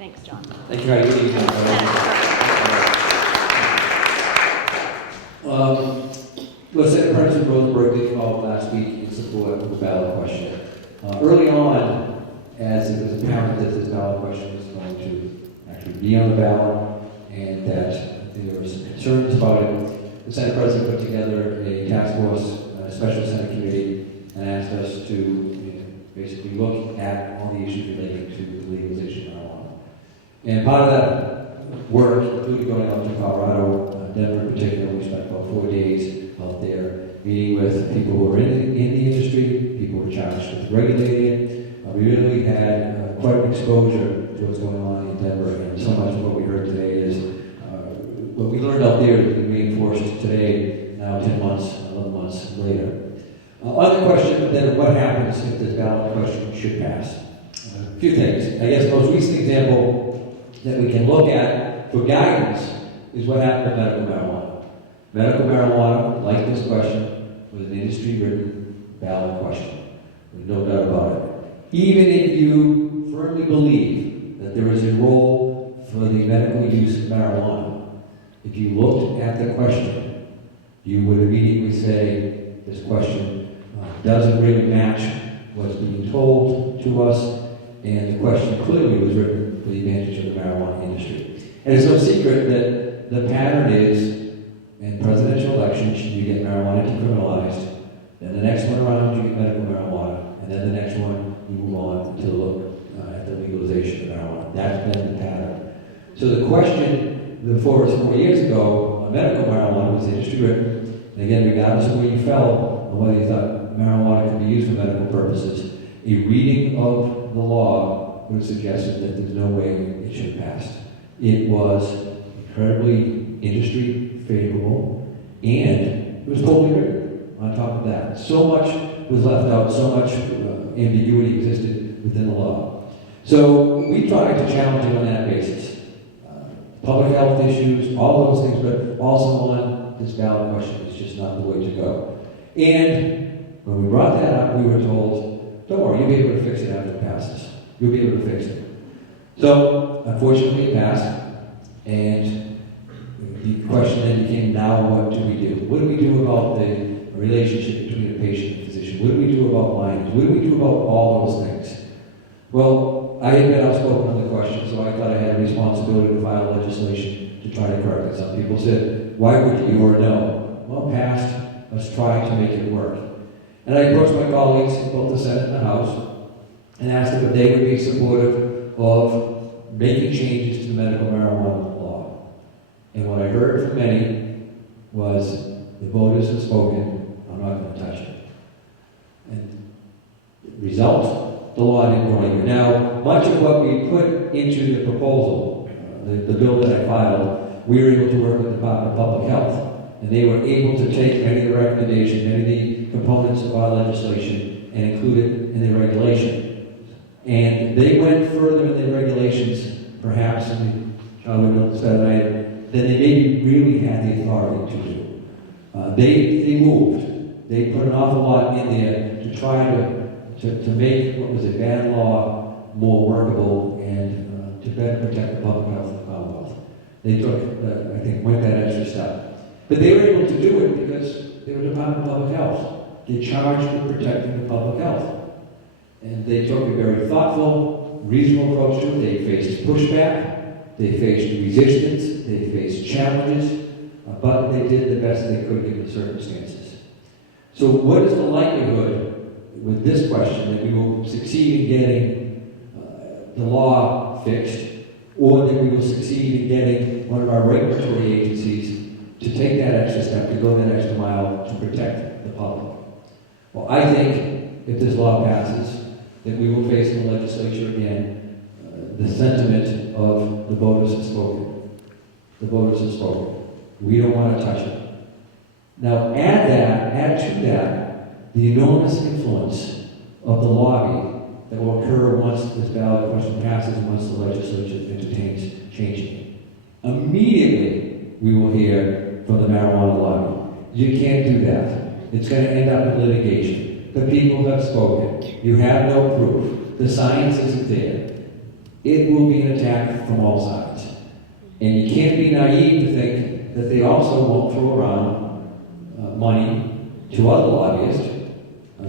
Thanks, John. Thank you, Heidi. Good evening. Well, Senate President Rosenberg did call last week in support of the ballot question. Early on, as it was apparent that this ballot question was going to actually be on the ballot and that there were some concerns about it, the Senate President put together a task force, a special Senate committee, and asked us to basically look at all the issues relating to the legalization of marijuana. And part of that work included going out to Colorado, Denver in particular. We spent about 4 days out there meeting with people who were in the industry, people who were charged with regulating it. We really had quite an exposure to what's going on in Denver, and so much of what we heard today is what we learned out there to be reinforced today, now 10 months, 11 months later. On the question then, what happens if this ballot question should pass? A few things. I guess the most recent example that we can look at for guidance is what happened to medical marijuana. Medical marijuana, like this question, was an industry-written ballot question. There's no doubt about it. Even if you firmly believe that there is a role for the medical use of marijuana, if you looked at the question, you would immediately say, this question doesn't really match what's being told to us, and the question clearly was written for the advantage of the marijuana industry. And it's no secret that the pattern is, in presidential elections, you get marijuana decriminalized, then the next one around you get medical marijuana, and then the next one you move on to look at the legalization of marijuana. That's been the pattern. So the question before us 4 years ago on medical marijuana was industry written, and again, regardless of where you fell on whether you thought marijuana could be used for medical purposes, a reading of the law would have suggested that there's no way it should have passed. It was incredibly industry favorable, and it was totally written on top of that. So much was left out, so much ambiguity existed within the law. So we tried to challenge it on that basis. Public health issues, all those things, but also on this ballot question is just not the way to go. And when we brought that up, we were told, don't worry, you'll be able to fix it after it passes. You'll be able to fix it. So, unfortunately, it passed, and the question then became, now what do we do? What do we do about the relationship between a patient and physician? What do we do about minors? What do we do about all those things? Well, I had been outspoken on the question, so I thought I had a responsibility to file legislation to try to correct it. Some people said, why would you, or no? Well, passed, let's try to make it work. And I approached my colleagues in both the Senate and the House and asked them if they would be supportive of making changes to the medical marijuana law. And what I heard from many was, the voters have spoken, I'm not going to touch it. And the result, the law didn't go anywhere. Now, much of what we put into the proposal, the bill that I filed, we were able to work with the Department of Public Health, and they were able to take many of the recommendations, many of the components of our legislation, and include it in their regulation. And they went further in their regulations, perhaps, and John would know this better than I did, than they maybe really had the authority to do. They moved. They put an awful lot in there to try to make what was a bad law more workable and to better protect the public health of the Commonwealth. They took, I think, went that extra step. But they were able to do it because they were Department of Public Health. They charged with protecting the public health. And they took a very thoughtful, reasonable approach to it. They faced pushback, they faced resistance, they faced challenges, but they did the best they could given the circumstances. So what is the likelihood with this question that we will succeed in getting the law fixed, or that we will succeed in getting one of our regulatory agencies to take that extra step, to go that extra mile to protect the public? Well, I think if this law passes, that we will face in the legislature again the sentiment of the voters have spoken. The voters have spoken. We don't want to touch it. Now add to that the enormous influence of the lobby that will occur once this ballot question passes and once the legislature entertains changing it. Immediately we will hear from the marijuana lobby. You can't do that. It's going to end up in litigation. The people have spoken. You have no proof. The science isn't there. it will be an attack from all sides. And you can't be naive to think that they also won't throw around money to other lobbyists,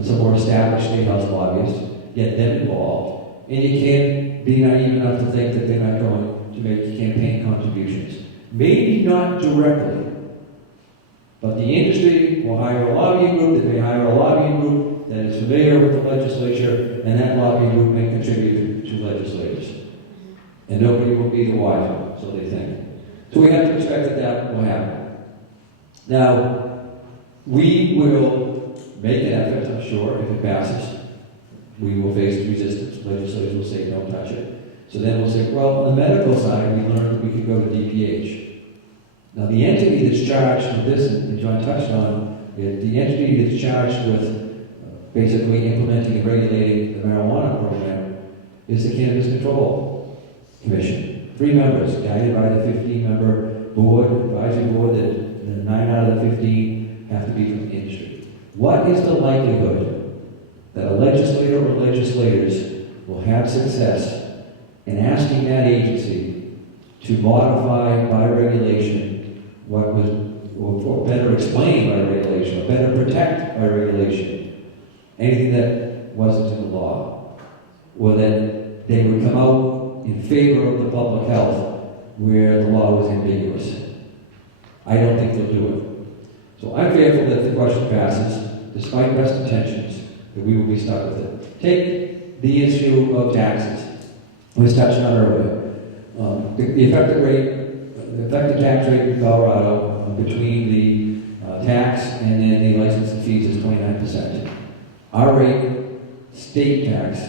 some more established state house lobbyists, get them involved. And you can't be naive enough to think that they're not going to make campaign contributions. Maybe not directly, but the industry will hire a lobbying group, they may hire a lobbying group that is familiar with the legislature, and that lobbying group may contribute to legislators. And nobody will be the wiser, so they think. So we have to expect that that will happen. Now, we will make an effort, I'm sure, if it passes. We will face resistance. Legislators will say, don't touch it. So then we'll say, well, on the medical side, we learned that we could go to DPH. Now, the entity that's charged with this, and John touched on, the entity that's charged with basically implementing and regulating the marijuana program is the Cannabis Control Commission. 3 members, guided by the 15-member board, advisory board, that 9 out of the 15 have to be from the industry. What is the likelihood that a legislator or legislators will have success in asking that agency to modify by regulation what was, or better explain by regulation, or better protect by regulation, anything that wasn't in the law, or that they would come out in favor of the public health where the law was ambiguous? I don't think they'll do it. So I'm fearful that if the question passes, despite best intentions, that we will be stuck with it. Take the issue of taxes. We was touched on earlier. The effective tax rate in Colorado between the tax and then the licensing fees is 29%. Our rate, state tax,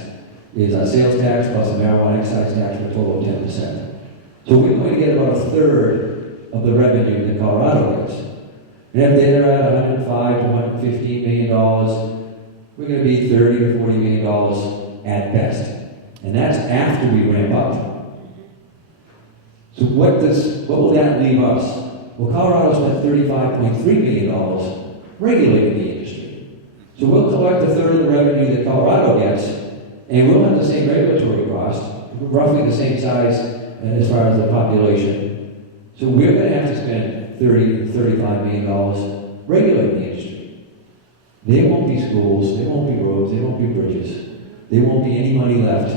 is a sales tax plus a marijuana excise tax for a total of 10%. So we're going to get about a third of the revenue that Colorado gets. And if they're at $105 to $115 million, we're going to be $30 to $40 million at best. And that's after we ramp up. So what will that leave us? Well, Colorado spent $35.3 million regulating the industry. So we'll collect a third of the revenue that Colorado gets, and we'll have the same regulatory cost, roughly the same size as far as the population. So we're going to have to spend $30 to $35 million regulating the industry. There won't be schools, there won't be roads, there won't be bridges. There won't be any money left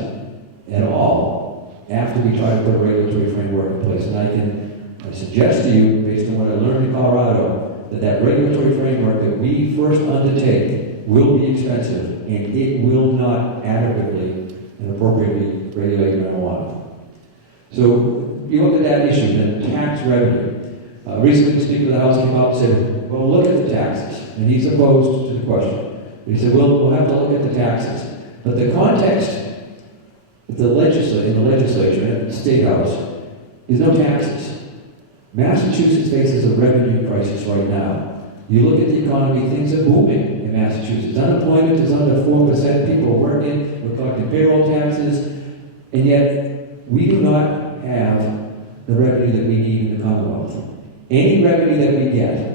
at all after we try to put a regulatory framework in place. And I can suggest to you, based on what I learned in Colorado, that regulatory framework that we first undertake will be expensive, and it will not adequately and appropriately regulate marijuana. So you look at that issue, then tax revenue. Recently, the Speaker of the House came out and said, well, look at the taxes. And he's opposed to the question. He said, well, we'll have to look at the taxes. But the context in the legislature, and the State House, is no taxes. Massachusetts faces a revenue crisis right now. You look at the economy, things are booming in Massachusetts. Unemployment is under 4%, people are working, we're collecting payroll taxes, and yet we do not have the revenue that we need in the Commonwealth. Any revenue that we get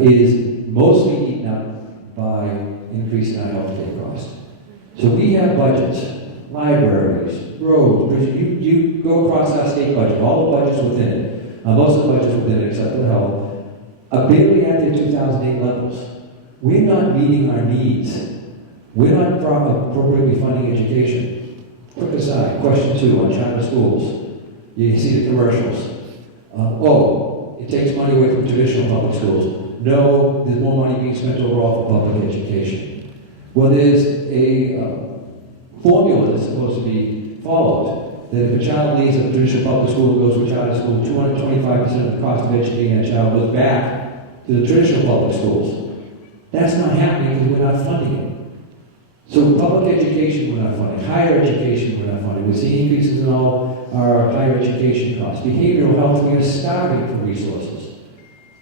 is mostly eaten up by increasing our health care costs. So we have budgets, libraries, roads, bridges. You go across our state budget, all the budgets within it, most of the budgets within it, except for the health, are barely at their 2008 levels. We're not meeting our needs. We're not appropriately funding education. Quick aside, question 2 on China schools. You can see the commercials. It takes money away from traditional public schools. No, there's more money being spent overall for public education. Well, there's a formula that's supposed to be followed. That if a child leaves a traditional public school and goes to a charter school, 225% of the cost of educating that child goes back to the traditional public schools. That's not happening because we're not funding it. So public education, we're not funding. Higher education, we're not funding. We're seeing increases in all our higher education costs. Behavioral health, we are starving for resources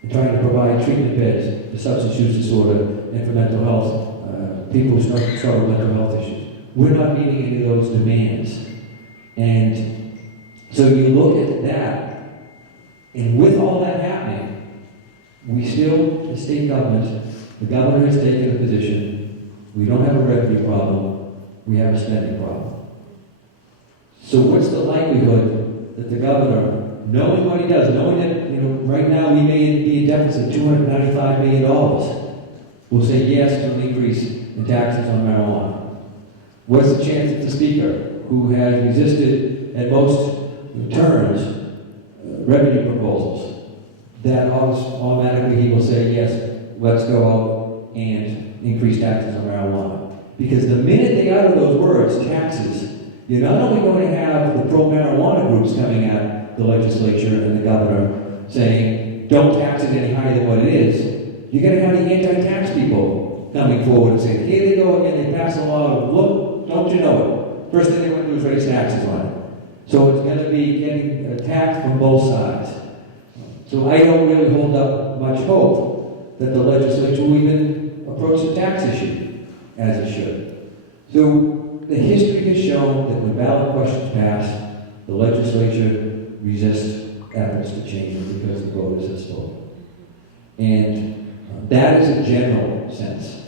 and trying to provide treatment beds for substance use disorder and for mental health, people who struggle with mental health issues. We're not meeting any of those demands. And so you look at that, and with all that happening, we still, the state government, the governor has taken a position, we don't have a revenue problem, we have a spending problem. So what's the likelihood that the governor, knowing what he does, knowing that, right now we may be in deficit $295 million, will say yes to an increase in taxes on marijuana? What's the chance that the speaker, who has resisted at most turns revenue proposals, that automatically he will say yes, let's go out and increase taxes on marijuana? Because the minute they utter those words, taxes, you're not only going to have the pro-marijuana groups coming at the legislature and the governor saying, don't tax it any higher than what it is, you're going to have the anti-tax people coming forward and saying, here they go again, they pass a law, look, don't you know it? First thing they want to do is raise taxes on it. So it's going to be getting attacked from both sides. So I don't really hold up much hope that the legislature will even approach the tax issue as it should. So the history has shown that when ballot questions pass, the legislature resists efforts to change it because the voters have spoken. And that is a general sense.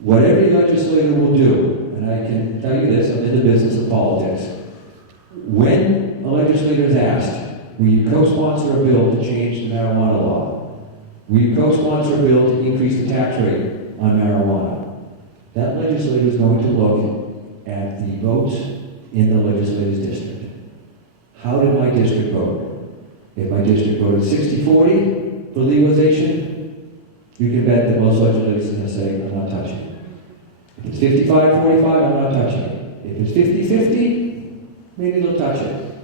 What every legislator will do, and I can tell you this, I'm in the business of politics. When a legislator is asked, will you co-sponsor a bill to change the marijuana law? Will you co-sponsor a bill to increase the tax rate on marijuana? That legislator is going to look at the votes in the legislative district. How did my district vote? If my district voted 60-40 for legalization, you can bet that most legislators are going to say, I'm not touching it. If it's 55-45, I'm not touching it. If it's 50-50, maybe they'll touch it.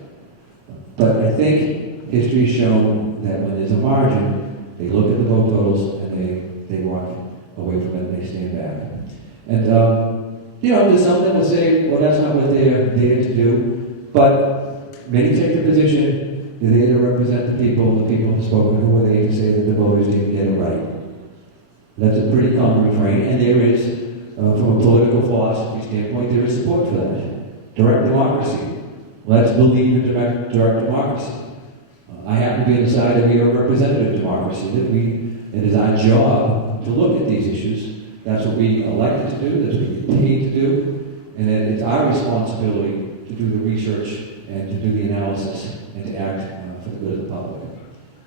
But I think history has shown that when there's a margin, they look at the vote totals and they walk away from it and they stand back. And, there's some that will say, well, that's not what they're there to do. But many take the position, they're there to represent the people have spoken, who are they to say that the voters didn't get it right. That's a pretty common refrain, and there is, from a political philosophy standpoint, there is support for that. Direct democracy. Let's believe in direct democracy. I happen to be on the side that we are a representative democracy, that it is our job to look at these issues. That's what we elected to do, that's what we paid to do, and that it's our responsibility to do the research and to do the analysis and to act for the good of the public.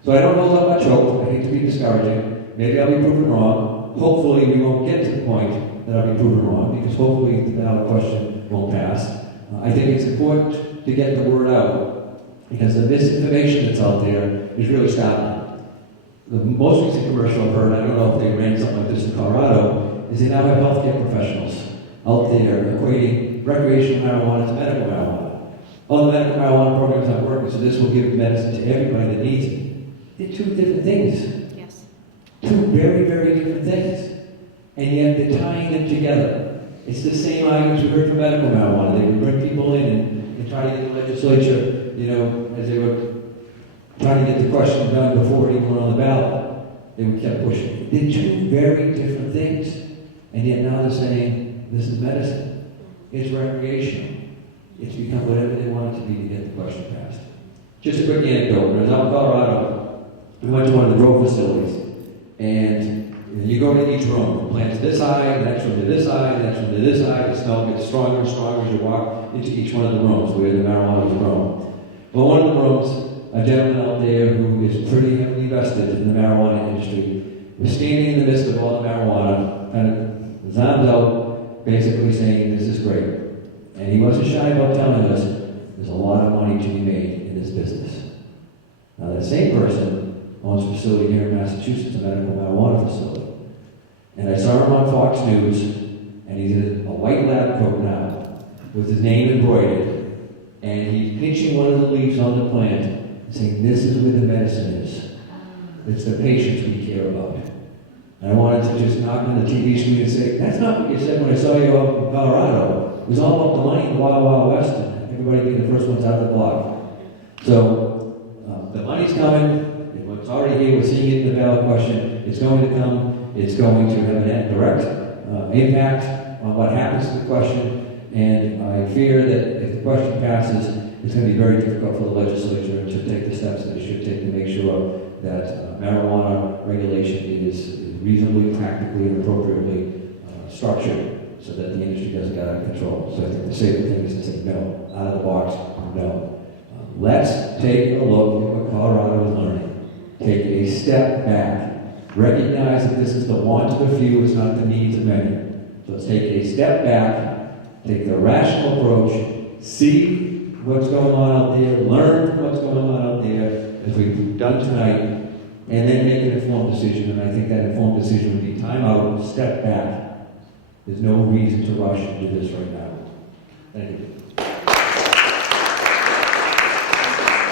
So I don't hold up much hope. I hate to be discouraging. Maybe I'll be proven wrong. Hopefully we won't get to the point that I'll be proven wrong, because hopefully the ballot question won't pass. I think it's important to get the word out, because the misinformation that's out there is really stopping. The most recent commercial I've heard, I don't know if they ran something like this in Colorado, is they now have healthcare professionals out there equating recreational marijuana to medical marijuana. All the medical marijuana programs aren't working, so this will give medicine to everybody that needs it. They're two different things. Yes. Two very, very different things. And yet they're tying them together. It's the same arguments we heard for medical marijuana. They would bring people in and try to get the legislature, as they were trying to get the question done before it even went on the ballot. They would kept pushing. They're two very different things. And yet now they're saying, this is medicine. It's recreational. It's become whatever they want it to be to get the question passed. Just a quick anecdote. When I was out in Colorado, we went to one of the grow facilities. And you go to each room. The plant's this high, the next room to this high, the next room to this high. The smell gets stronger and stronger as you walk into each one of the rooms where the marijuana is grown. But one of the rooms, a gentleman out there who is pretty heavily vested in the marijuana industry was standing in the midst of all the marijuana, kind of zombed out, basically saying, this is great. And he wasn't shy about telling us, there's a lot of money to be made in this business. Now that same person owns a facility here in Massachusetts, a medical marijuana facility. And I saw him on Fox News, and he's in a white lab coat now, with his name embroidered, and he's pinching one of the leaves on the plant, and saying, this is where the medicine is. It's the patients we care about. And I wanted to just knock on the TV screen and say, that's not what you said when I saw you out in Colorado. It was all about the money in the Wild Wild West, and everybody being the first ones out of the block. So, the money's coming. It's already here. We're seeing it in the ballot question. It's going to come. It's going to have a direct impact on what happens to the question. And I fear that if the question passes, it's going to be very difficult for the legislature to take the steps that it should take to make sure that marijuana regulation is reasonably, practically, and appropriately structured so that the industry doesn't get out of control. So I think the safer thing is to say no. out of the box, no. Let's take a look at what Colorado is learning. Take a step back. Recognize that this is the wants of a few, it's not the needs of many. So let's take a step back, take the rational approach, see what's going on out there, learn what's going on out there, as we've done tonight, and then make an informed decision. And I think that informed decision would be time out, step back. There's no reason to rush into this right now. Thank you.